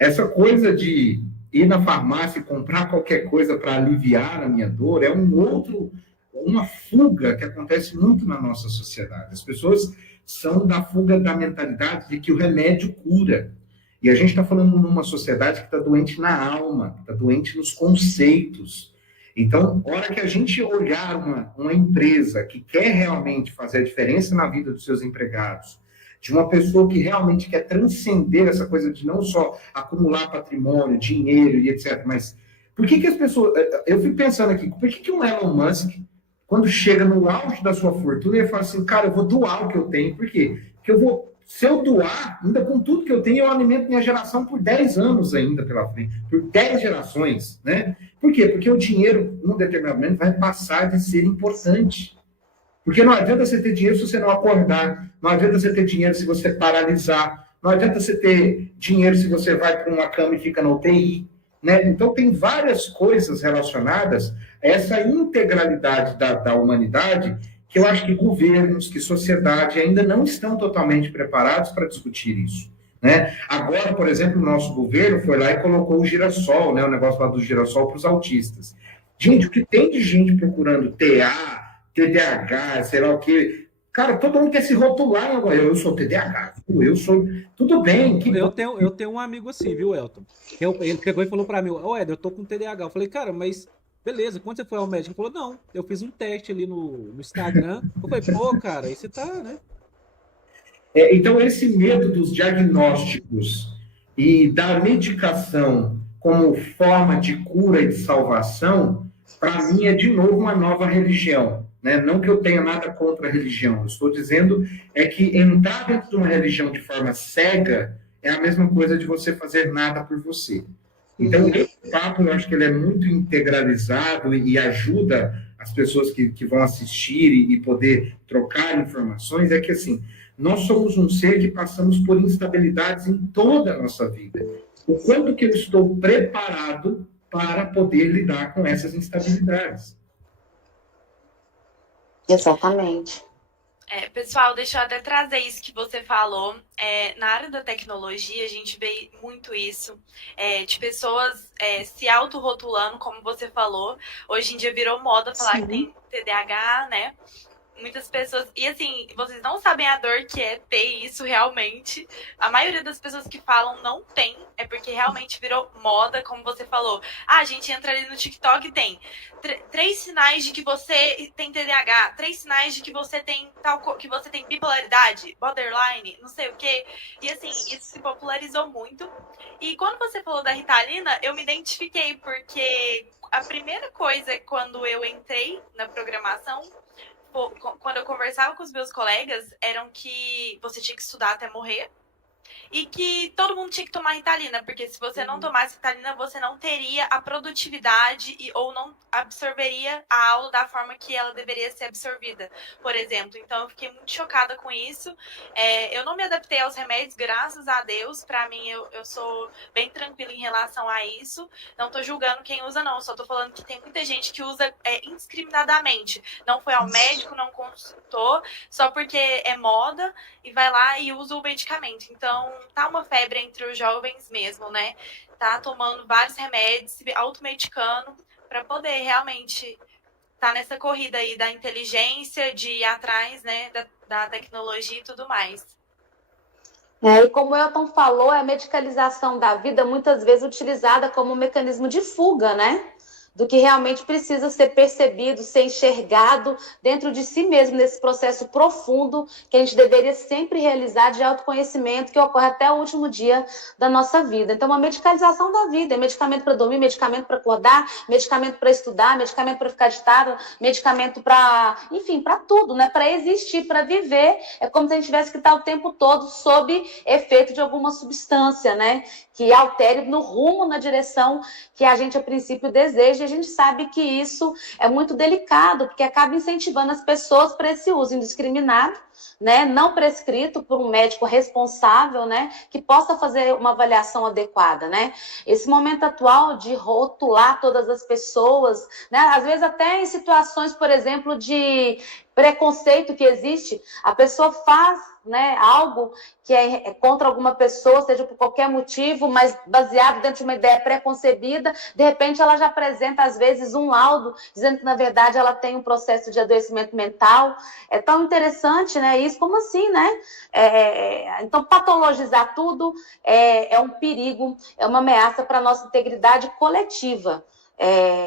essa coisa de ir na farmácia e comprar qualquer coisa para aliviar a minha dor é uma fuga que acontece muito na nossa sociedade. As pessoas são da fuga da mentalidade de que o remédio cura. E a gente está falando numa sociedade que está doente na alma, está doente nos conceitos. Então, na hora que a gente olhar uma empresa que quer realmente fazer a diferença na vida dos seus empregados, de uma pessoa que realmente quer transcender essa coisa de não só acumular patrimônio, dinheiro e etc., mas por que as pessoas... Eu fico pensando aqui, por que um Elon Musk, quando chega no auge da sua fortuna, ele fala assim, cara, eu vou doar o que eu tenho. Por quê? Porque se eu doar, ainda com tudo que eu tenho, eu alimento minha geração por 10 anos ainda pela frente, por 10 gerações, né? Por quê? Porque o dinheiro, num determinado momento, vai passar de ser importante. Porque não adianta você ter dinheiro se você não acordar, não adianta você ter dinheiro se você paralisar, não adianta você ter dinheiro se você vai para uma cama e fica na UTI, né? Então, tem várias coisas relacionadas a essa integralidade da humanidade que eu acho que governos, que sociedade ainda não estão totalmente preparados para discutir isso, né? Agora, por exemplo, o nosso governo foi lá e colocou o girassol, né? O negócio lá do girassol para os autistas. Gente, o que tem de gente procurando TA, TDAH, sei lá o quê. Cara, todo mundo quer se rotular agora. Eu sou TDAH, eu sou... Tudo bem. Eu tenho um amigo assim, viu, Elton? Ele pegou e falou pra mim, ô Ed, eu tô com TDAH. Eu falei, cara, mas beleza, quando você foi ao médico? Ele falou, não, eu fiz um teste ali no Instagram. Eu falei, pô, cara, aí você tá, né? Então, esse medo dos diagnósticos e da medicação como forma de cura e de salvação, para mim é de novo uma nova religião. Né? Não que eu tenha nada contra a religião, eu estou dizendo é que entrar dentro de uma religião de forma cega é a mesma coisa de você fazer nada por você. Então, esse papo, eu acho que ele é muito integralizado e ajuda as pessoas que vão assistir e poder trocar informações, é que, assim, nós somos um ser que passamos por instabilidades em toda a nossa vida. O quanto que eu estou preparado para poder lidar com essas instabilidades? Exatamente. Pessoal, deixa eu até trazer isso que você falou. Na área da tecnologia, a gente vê muito isso, de pessoas se autorrotulando, como você falou. Hoje em dia virou moda falar que tem TDAH, né? Muitas pessoas... E assim, vocês não sabem a dor que é ter isso realmente. A maioria das pessoas que falam não tem. É porque realmente virou moda, como você falou. A gente entra ali no TikTok e tem 3 sinais de que você tem TDAH. 3 sinais de que você tem que você tem bipolaridade, borderline, não sei o quê. E assim, isso se popularizou muito. E quando você falou da Ritalina, eu me identifiquei. Porque a primeira coisa, quando eu entrei na programação... Quando eu conversava com os meus colegas, eram que você tinha que estudar até morrer e que todo mundo tinha que tomar Ritalina, porque se você não tomasse Ritalina, você não teria a produtividade ou não absorveria a aula da forma que ela deveria ser absorvida, por exemplo. Então, eu fiquei muito chocada com isso. Eu não me adaptei aos remédios, graças a Deus. Para mim, eu sou bem tranquila em relação a isso. Não tô julgando quem usa, não. Só tô falando que tem muita gente que usa indiscriminadamente. Não foi ao médico, não consultou, só porque é moda e vai lá e usa o medicamento. Então, tá uma febre entre os jovens mesmo, né? Tá tomando vários remédios, se automedicando, para poder realmente tá nessa corrida aí da inteligência, de ir atrás, né, da tecnologia e tudo mais. E como o Elton falou, a medicalização da vida muitas vezes utilizada como um mecanismo de fuga, né? Do que realmente precisa ser percebido, ser enxergado dentro de si mesmo, nesse processo profundo que a gente deveria sempre realizar de autoconhecimento, que ocorre até o último dia da nossa vida. Então, uma medicalização da vida, é medicamento para dormir, medicamento para acordar, medicamento para estudar, medicamento para ficar agitado, medicamento para, enfim, para tudo, né? Para existir, para viver. É como se a gente tivesse que estar o tempo todo sob efeito de alguma substância, né? Que altere no rumo, na direção que a gente, a princípio, deseja. E a gente sabe que isso é muito delicado, porque acaba incentivando as pessoas para esse uso indiscriminado, né, não prescrito por um médico responsável, né, que possa fazer uma avaliação adequada, né? Esse momento atual de rotular todas as pessoas, né, às vezes até em situações, por exemplo, de preconceito que existe, a pessoa faz, né, algo que é contra alguma pessoa, seja por qualquer motivo, mas baseado dentro de uma ideia preconcebida, de repente ela já apresenta, às vezes, um laudo, dizendo que, na verdade, ela tem um processo de adoecimento mental. É tão interessante, né, isso, como assim, né? Então, patologizar tudo é um perigo, é uma ameaça para a nossa integridade coletiva.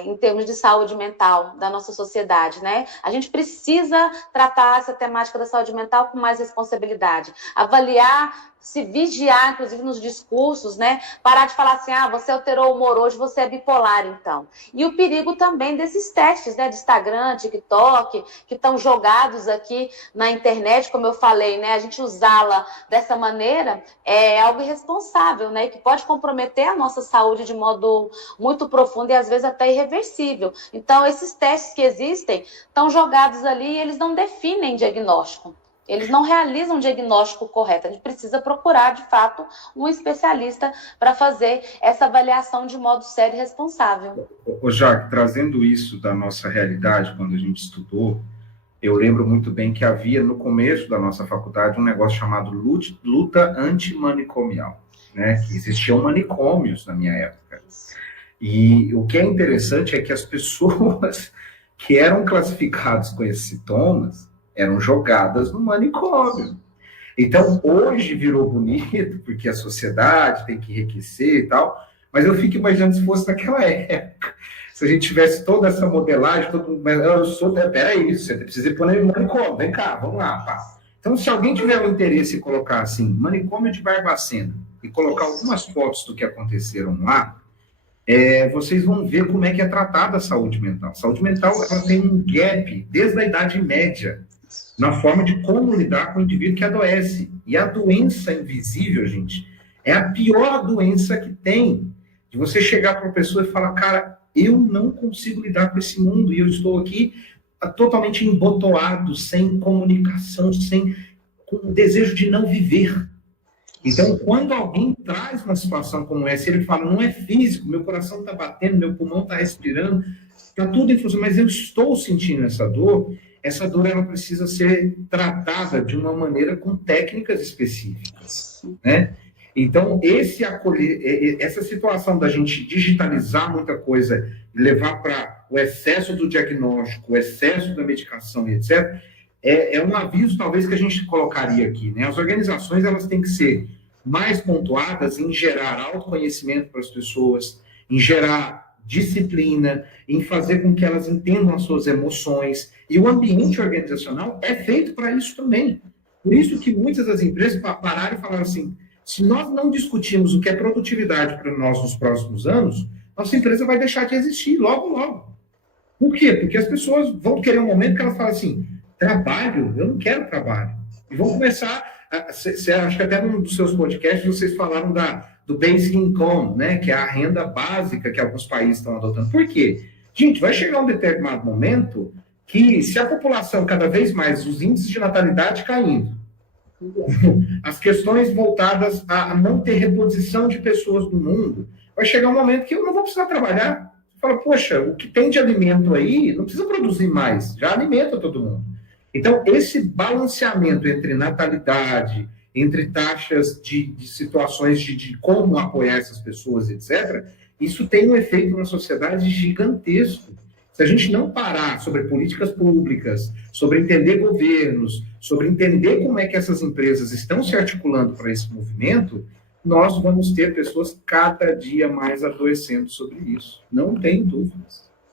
Em termos de saúde mental da nossa sociedade, né? A gente precisa tratar essa temática da saúde mental com mais responsabilidade, avaliar, se vigiar, inclusive nos discursos, né? Parar de falar assim, você alterou o humor hoje, você é bipolar, então. E o perigo também desses testes, né? De Instagram, TikTok, que estão jogados aqui na internet, como eu falei, né? A gente usá-la dessa maneira é algo irresponsável, né? Que pode comprometer a nossa saúde de modo muito profundo e às vezes até irreversível. Então, esses testes que existem estão jogados ali e eles não definem diagnóstico. Eles não realizam um diagnóstico correto. A gente precisa procurar, de fato, um especialista para fazer essa avaliação de modo sério e responsável. Ô, Jaque, trazendo isso da nossa realidade, quando a gente estudou, eu lembro muito bem que havia, no começo da nossa faculdade, um negócio chamado luta antimanicomial, né? Que existiam manicômios na minha época. E o que é interessante é que as pessoas que eram classificadas com esses sintomas eram jogadas no manicômio. Então, hoje virou bonito, porque a sociedade tem que enriquecer e tal, mas eu fico imaginando se fosse naquela época. Se a gente tivesse toda essa modelagem, peraí, você precisa pôr no manicômio, vem cá, vamos lá, pá. Então, se alguém tiver o interesse em colocar assim, manicômio de Barbacena, e colocar algumas fotos do que aconteceram lá, vocês vão ver como é que é tratada a saúde mental. A saúde mental, ela tem um gap desde a Idade Média, na forma de como lidar com o indivíduo que adoece. E a doença invisível, gente, é a pior doença que tem. De você chegar para uma pessoa e falar, cara, eu não consigo lidar com esse mundo, e eu estou aqui totalmente embotoado, sem comunicação, com o desejo de não viver. Então, quando alguém traz uma situação como essa, ele fala, não é físico, meu coração está batendo, meu pulmão está respirando, está tudo em função, mas eu estou sentindo essa dor ela precisa ser tratada de uma maneira com técnicas específicas, né? Então, essa situação da gente digitalizar muita coisa e levar para o excesso do diagnóstico, o excesso da medicação, etc., é um aviso, talvez, que a gente colocaria aqui, né? As organizações, elas têm que ser mais pontuadas em gerar autoconhecimento para as pessoas, em gerar disciplina, em fazer com que elas entendam as suas emoções. E o ambiente organizacional é feito para isso também. Por isso que muitas das empresas pararam e falaram assim, se nós não discutirmos o que é produtividade para nós nos próximos anos, nossa empresa vai deixar de existir logo, logo. Por quê? Porque as pessoas vão querer um momento que elas falam assim, trabalho? Eu não quero trabalho. E vão começar, acho que até num dos seus podcasts vocês falaram do Basic Income, né, que é a renda básica que alguns países estão adotando. Por quê? Gente, vai chegar um determinado momento que, se a população cada vez mais, os índices de natalidade caindo, as questões voltadas a não ter reposição de pessoas no mundo, vai chegar um momento que eu não vou precisar trabalhar. Você fala, poxa, o que tem de alimento aí, não precisa produzir mais, já alimenta todo mundo. Então, esse balanceamento entre natalidade, entre taxas de situações de como apoiar essas pessoas, etc., isso tem um efeito na sociedade gigantesco. Se a gente não parar sobre políticas públicas, sobre entender governos, sobre entender como é que essas empresas estão se articulando para esse movimento, nós vamos ter pessoas cada dia mais adoecendo sobre isso. Não tem dúvidas.